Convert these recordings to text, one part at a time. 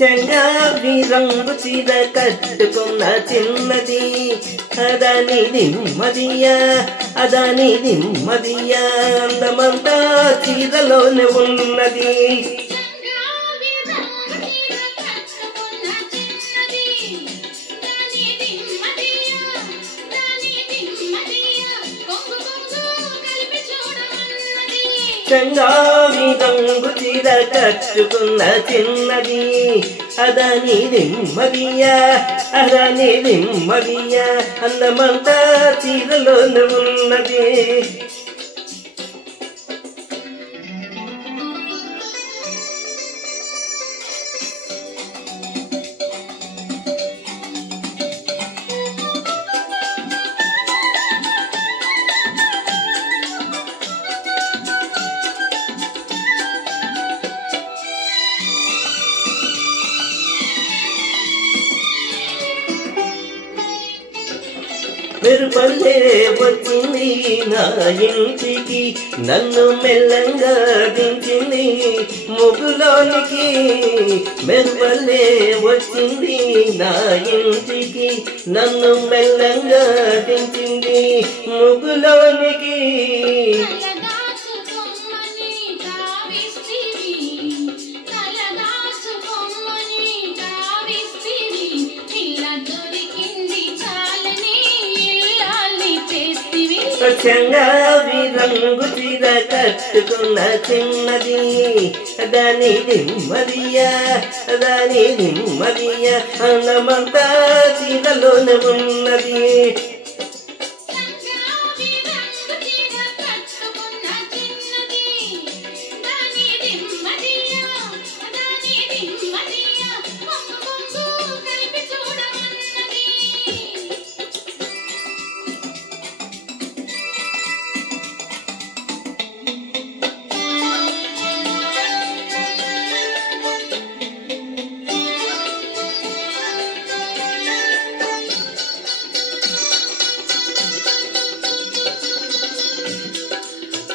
చంగావి రంగు చీర కట్టుకున్న చిన్నది అదాని దిమ్మదియా అదాని దిమ్మదియా అందమంతా చీరలోనే ఉన్నది. చంగావి రంగు చీర కట్టుకున్న చిన్నది అదాని దిమ్మదియా అదాని దిమ్మదియా అందమంతా చీరలోనే ఉన్నది. మెరుపల్లే వచ్చింది నా ఇంటికి నన్ను మెల్లంగా దించింది ముగ్గులోనికి. మెరుపల్లే వచ్చింది నా ఇంటికి నన్ను మెల్లంగా దించింది ముగ్గులోనికి. చంగావి రంగు చీర కట్టుకున్న చిన్నది దాని దిమ్మదియా దాని దిమ్మదియా అందమంతా చీరలోనే ఉన్నది.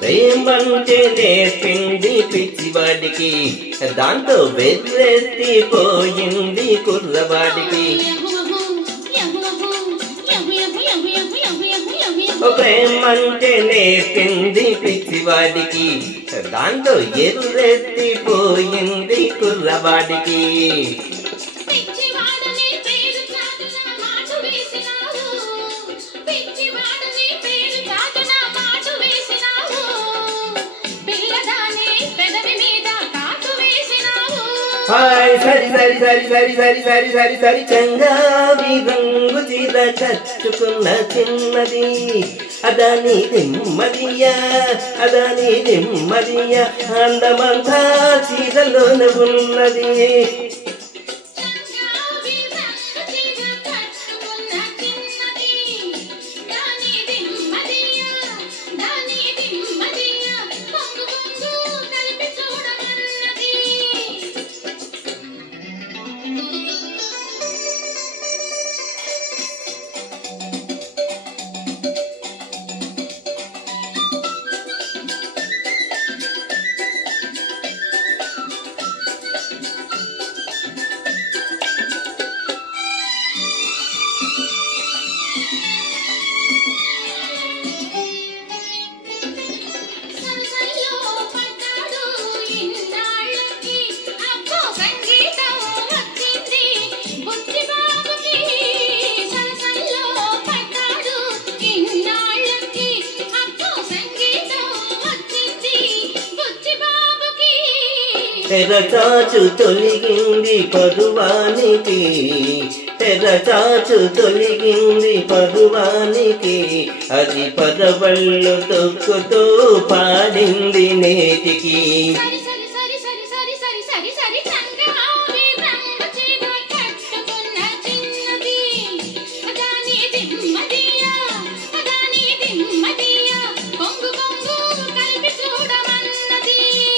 ప్రేమంటే నేర్పింది పిచ్చివాడికి దాంతో వెర్రెత్తిపోయింది కుర్రవాడికి. ప్రేమంటే నేర్పింది పిచ్చివాడికి దాంతో ఎర్రెత్తిపోయింది కుర్రవాడికి. సరి సరి సరి సరి సరి సరి సరి సరి చంగావి రంగు చీర కట్టుకున్న చిన్నది అదాని దిమ్మదియా అదాని దిమ్మదియా అందమంతా చీరలోనే ఉన్నది. తెరచాచు తొలిగింది పరువానికి తెరచాచు తొలిగింది పరువానికి అది పరవళ్ళు తొక్కుతూ పాడింది నేటికి.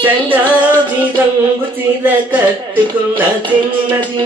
చంగావి రంగు చీర కట్టుకున్న చిన్నది